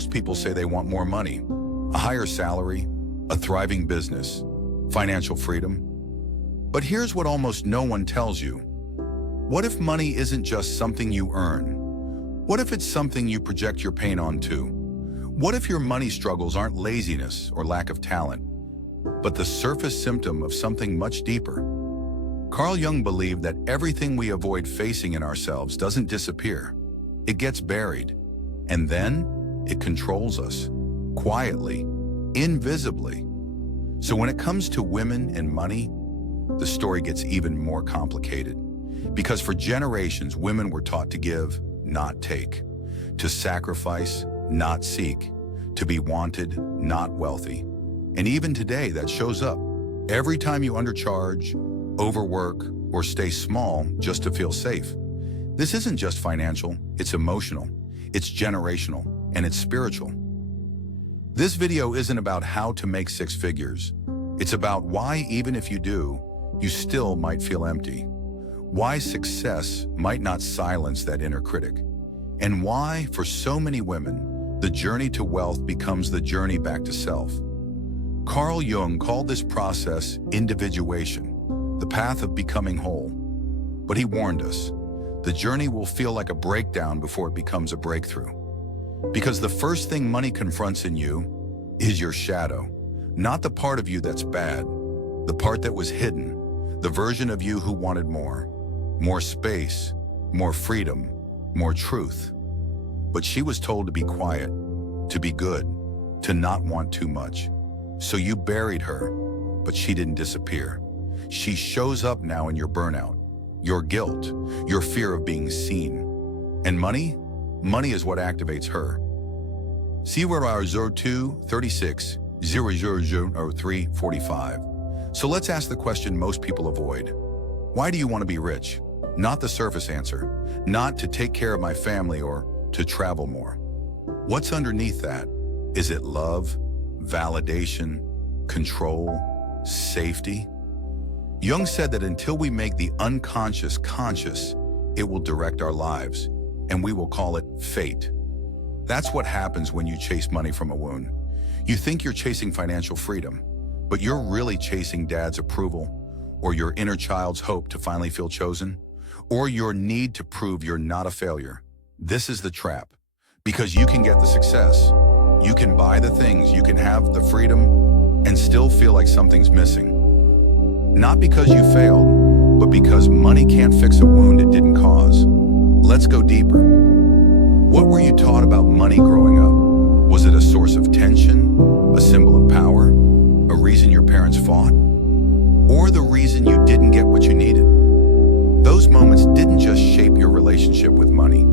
Most people say they want more money, a higher salary, a thriving business, financial freedom. But here's what almost no one tells you. What if money isn't just something you earn? What if it's something you project your pain onto? What if your money struggles aren't laziness or lack of talent, but the surface symptom of something much deeper? Carl Jung believed that everything we avoid facing in ourselves doesn't disappear. It gets buried, and then it controls us, quietly, invisibly. So when it comes to women and money, the story gets even more complicated. Because for generations, women were taught to give, not take, to sacrifice, not seek, to be wanted, not wealthy. And even today, that shows up. Every time you undercharge, overwork, or stay small just to feel safe. This isn't just financial, it's emotional, it's generational, and it's spiritual. This video isn't about how to make six figures. It's about why, even if you do, you still might feel empty. Why success might not silence that inner critic. And why, for so many women, the journey to wealth becomes the journey back to self. Carl Jung called this process individuation, the path of becoming whole. But he warned us, the journey will feel like a breakdown before it becomes a breakthrough. Because the first thing money confronts in you is your shadow, not the part of you that's bad, the part that was hidden, the version of you who wanted more space, more freedom, more truth. But she was told to be quiet, to be good, to not want too much. So you buried her, but she didn't disappear. She shows up now in your burnout, your guilt, your fear of being seen. And money is what activates her. 02 36 000 345. So let's ask the question most people avoid. Why do you want to be rich? Not the surface answer, not to take care of my family or to travel more. What's underneath that? Is it love, validation, control, safety? Jung said that until we make the unconscious conscious, it will direct our lives, and we will call it fate. That's what happens when you chase money from a wound. You think you're chasing financial freedom, but you're really chasing dad's approval, or your inner child's hope to finally feel chosen, or your need to prove you're not a failure. This is the trap. Because you can get the success, you can buy the things, you can have the freedom, and still feel like something's missing. Not because you failed, but because money can't fix a wound it didn't cause. Let's go deeper. What were you taught about money growing up? Was it a source of tension, a symbol of power, a reason your parents fought, or the reason you didn't get what you needed? Those moments didn't just shape your relationship with money.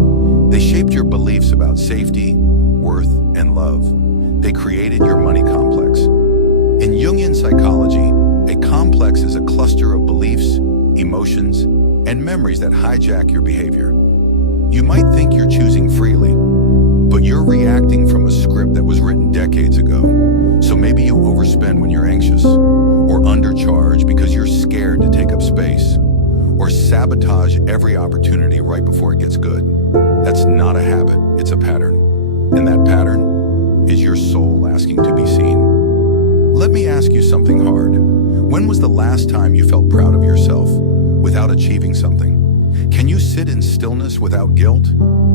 They shaped your beliefs about safety, worth, and love. They created your money complex. In Jungian psychology, a complex is a cluster of beliefs, emotions, and memories that hijack your behavior. You might think you're choosing freely, but you're reacting from a script that was written decades ago. So maybe you overspend when you're anxious, or undercharge because you're scared to take up space, or sabotage every opportunity right before it gets good. That's not a habit, it's a pattern. And that pattern is your soul asking to be seen. Let me ask you something hard. When was the last time you felt proud of yourself without achieving something? Can you sit in stillness without guilt?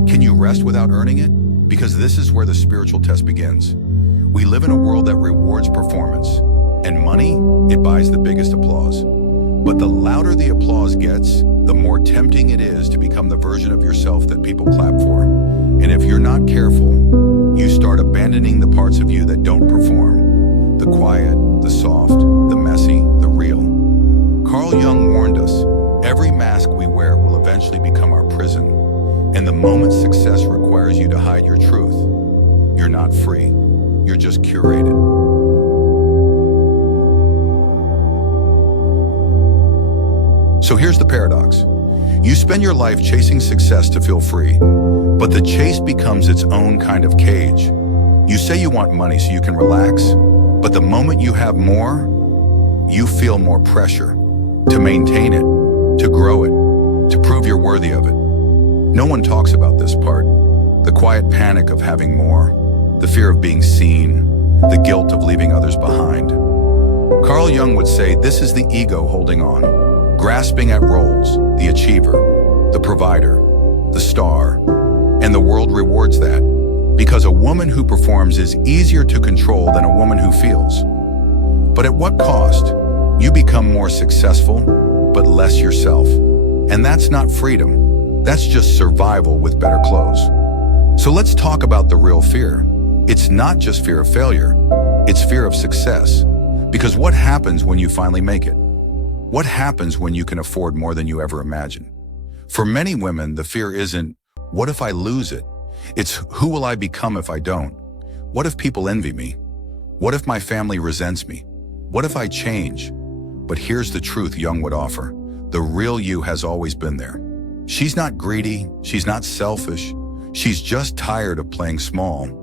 Can you rest without earning it? Because this is where the spiritual test begins. We live in a world that rewards performance, and money, it buys the biggest applause. But the louder the applause gets, the more tempting it is to become the version of yourself that people clap for. And if you're not careful, you start abandoning the parts of you that don't perform. The quiet, the soft, the messy, the real. Carl Jung warned us, every mask we wear will eventually become our prison. And the moment success requires you to hide your truth, you're not free, you're just curated. So here's the paradox. You spend your life chasing success to feel free, but the chase becomes its own kind of cage. You say you want money so you can relax, but the moment you have more, you feel more pressure to maintain it, to grow it, to prove you're worthy of it. No one talks about this part, the quiet panic of having more, the fear of being seen, the guilt of leaving others behind. Carl Jung would say this is the ego holding on, grasping at roles, the achiever, the provider, the star, and the world rewards that, because a woman who performs is easier to control than a woman who feels. But at what cost? You become more successful, but less yourself. And that's not freedom. That's just survival with better clothes. So let's talk about the real fear. It's not just fear of failure. It's fear of success. Because what happens when you finally make it? What happens when you can afford more than you ever imagined? For many women, the fear isn't, what if I lose it? It's, who will I become if I don't? What if people envy me? What if my family resents me? What if I change? But here's the truth Jung would offer. The real you has always been there. She's not greedy, she's not selfish, she's just tired of playing small.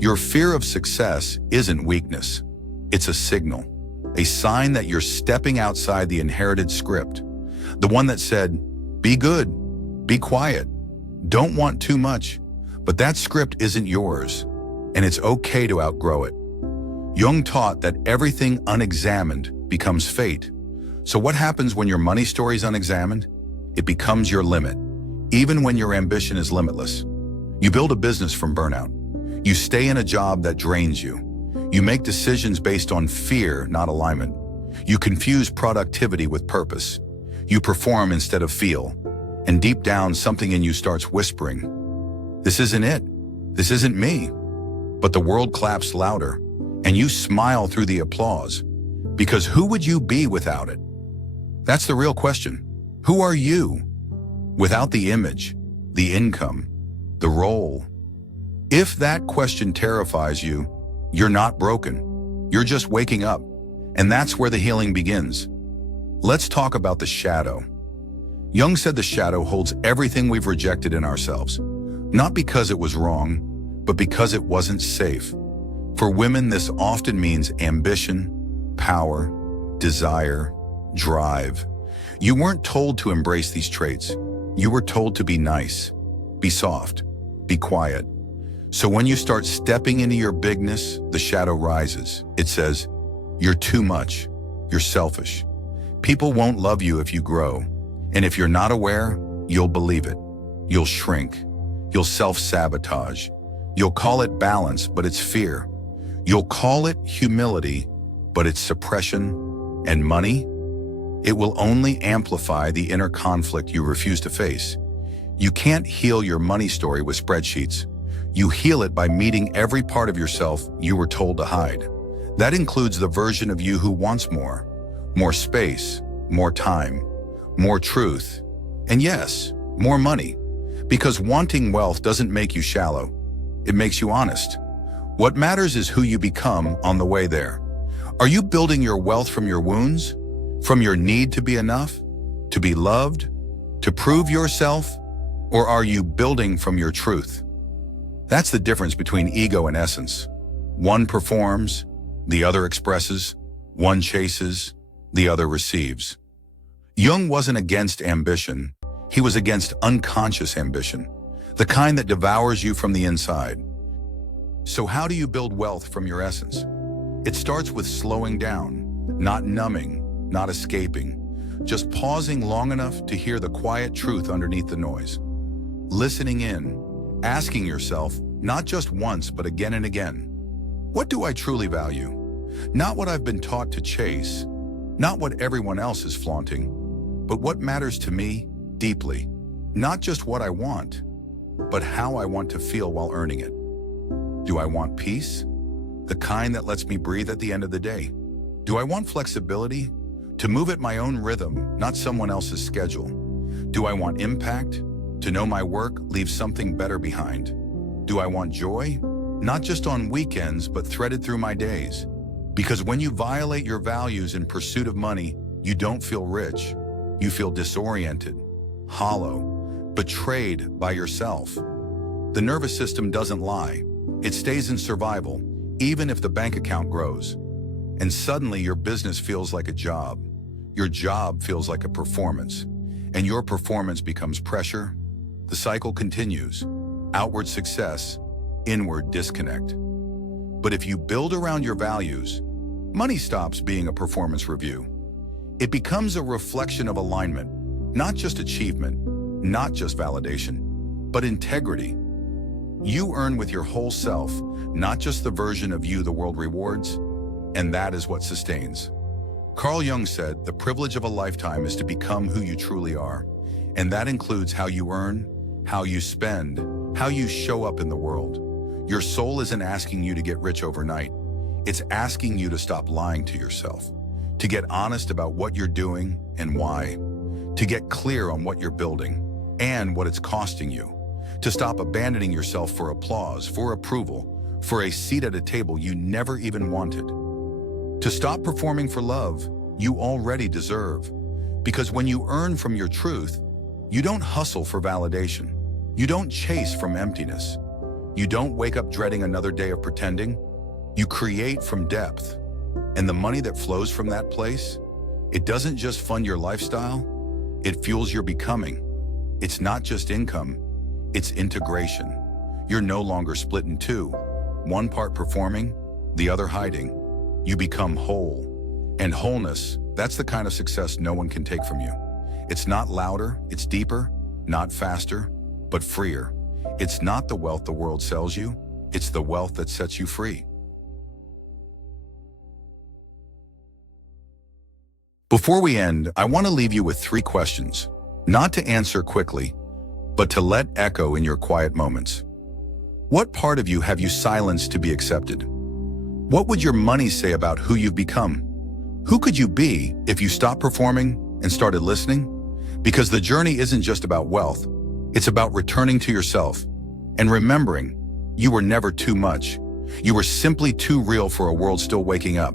Your fear of success isn't weakness. It's a signal, a sign that you're stepping outside the inherited script. The one that said, be good, be quiet, don't want too much. But that script isn't yours, and it's okay to outgrow it. Jung taught that everything unexamined becomes fate. So what happens when your money story is unexamined? It becomes your limit, even when your ambition is limitless. You build a business from burnout. You stay in a job that drains you. You make decisions based on fear, not alignment. You confuse productivity with purpose. You perform instead of feel. And deep down, something in you starts whispering, this isn't it. This isn't me. But the world claps louder, and you smile through the applause. Because who would you be without it? That's the real question. Who are you without the image, the income, the role? If that question terrifies you, you're not broken. You're just waking up. And that's where the healing begins. Let's talk about the shadow. Jung said the shadow holds everything we've rejected in ourselves. Not because it was wrong, but because it wasn't safe. For women, this often means ambition, power, desire, drive. You weren't told to embrace these traits. You were told to be nice, be soft, be quiet. So when you start stepping into your bigness, the shadow rises. It says, you're too much, you're selfish. People won't love you if you grow. And if you're not aware, you'll believe it. You'll shrink. You'll self-sabotage. You'll call it balance, but it's fear. You'll call it humility, but it's suppression. And money? It will only amplify the inner conflict you refuse to face. You can't heal your money story with spreadsheets. You heal it by meeting every part of yourself you were told to hide. That includes the version of you who wants more space, more time, more truth, and yes, more money. Because wanting wealth doesn't make you shallow. It makes you honest. What matters is who you become on the way there. Are you building your wealth from your wounds? From your need to be enough? To be loved? To prove yourself? Or are you building from your truth? That's the difference between ego and essence. One performs, the other expresses. One chases, the other receives. Jung wasn't against ambition. He was against unconscious ambition, the kind that devours you from the inside. So how do you build wealth from your essence? It starts with slowing down, not numbing, not escaping, just pausing long enough to hear the quiet truth underneath the noise. Listening in, asking yourself, not just once, but again and again, what do I truly value? Not what I've been taught to chase, not what everyone else is flaunting, but what matters to me deeply. Not just what I want, but how I want to feel while earning it. Do I want peace? The kind that lets me breathe at the end of the day. Do I want flexibility? To move at my own rhythm, not someone else's schedule. Do I want impact? To know my work leaves something better behind. Do I want joy? Not just on weekends, but threaded through my days. Because when you violate your values in pursuit of money, you don't feel rich. You feel disoriented, hollow, betrayed by yourself. The nervous system doesn't lie. It stays in survival, even if the bank account grows. And suddenly your business feels like a job. Your job feels like a performance. And your performance becomes pressure. The cycle continues. Outward success, inward disconnect. But if you build around your values, money stops being a performance review. It becomes a reflection of alignment, not just achievement, not just validation, but integrity. You earn with your whole self, not just the version of you the world rewards, and that is what sustains. Carl Jung said, the privilege of a lifetime is to become who you truly are, and that includes how you earn, how you spend, how you show up in the world. Your soul isn't asking you to get rich overnight. It's asking you to stop lying to yourself, to get honest about what you're doing and why, to get clear on what you're building and what it's costing you, to stop abandoning yourself for applause, for approval, for a seat at a table you never even wanted, to stop performing for love you already deserve. Because when you earn from your truth, you don't hustle for validation. You don't chase from emptiness. You don't wake up dreading another day of pretending. You create from depth. And the money that flows from that place, it doesn't just fund your lifestyle, it fuels your becoming. It's not just income, it's integration. You're no longer split in two, one part performing, the other hiding. You become whole. And wholeness, that's the kind of success no one can take from you. It's not louder, it's deeper, not faster, but freer. It's not the wealth the world sells you, it's the wealth that sets you free. Before we end, I want to leave you with 3 questions, not to answer quickly, but to let echo in your quiet moments. What part of you have you silenced to be accepted? What would your money say about who you've become? Who could you be if you stopped performing and started listening? Because the journey isn't just about wealth, it's about returning to yourself and remembering you were never too much. You were simply too real for a world still waking up.